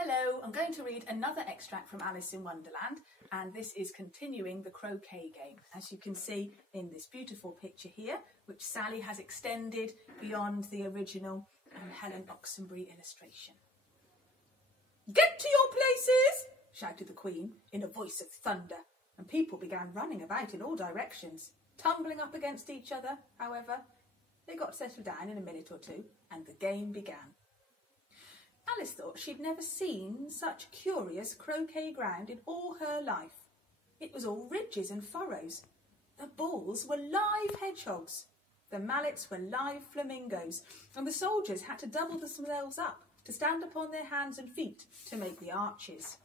Hello, I'm going to read another extract from Alice in Wonderland, and this is continuing the croquet game, as you can see in this beautiful picture here, which Sally has extended beyond the original Helen Oxenbury illustration. "Get to your places!" shouted the Queen in a voice of thunder, and people began running about in all directions, tumbling up against each other. However, they got settled down in a minute or two, and the game began. Alice thought she'd never seen such curious croquet ground in all her life. It was all ridges and furrows. The balls were live hedgehogs. The mallets were live flamingos, and the soldiers had to double themselves up to stand upon their hands and feet to make the arches.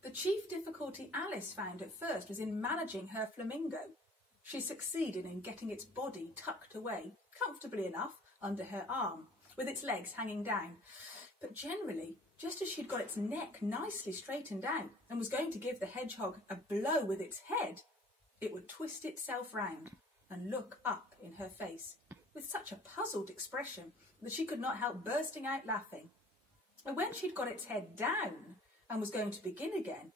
The chief difficulty Alice found at first was in managing her flamingo. She succeeded in getting its body tucked away, comfortably enough, under her arm, with its legs hanging down. But generally, just as she'd got its neck nicely straightened out and was going to give the hedgehog a blow with its head, it would twist itself round and look up in her face with such a puzzled expression that she could not help bursting out laughing. And when she'd got its head down and was going to begin again,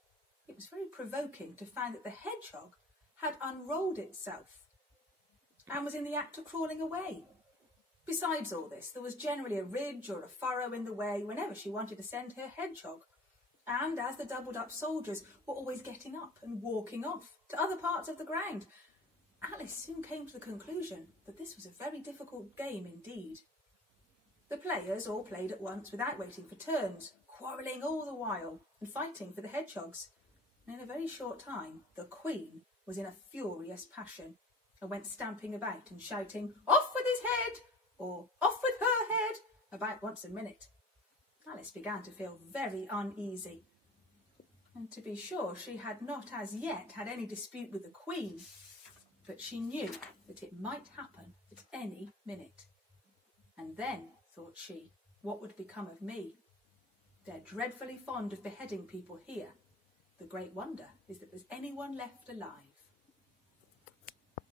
it was very provoking to find that the hedgehog had unrolled itself and was in the act of crawling away. Besides all this, there was generally a ridge or a furrow in the way whenever she wanted to send her hedgehog, and as the doubled-up soldiers were always getting up and walking off to other parts of the ground, Alice soon came to the conclusion that this was a very difficult game indeed. The players all played at once without waiting for turns, quarrelling all the while and fighting for the hedgehogs, and in a very short time the Queen was in a furious passion and went stamping about and shouting, "Off with his head!" or "Off with her head!" about once a minute. Alice began to feel very uneasy. And to be sure, she had not as yet had any dispute with the Queen, but she knew that it might happen at any minute. And then, thought she, what would become of me? They're dreadfully fond of beheading people here. The great wonder is that there's anyone left alive.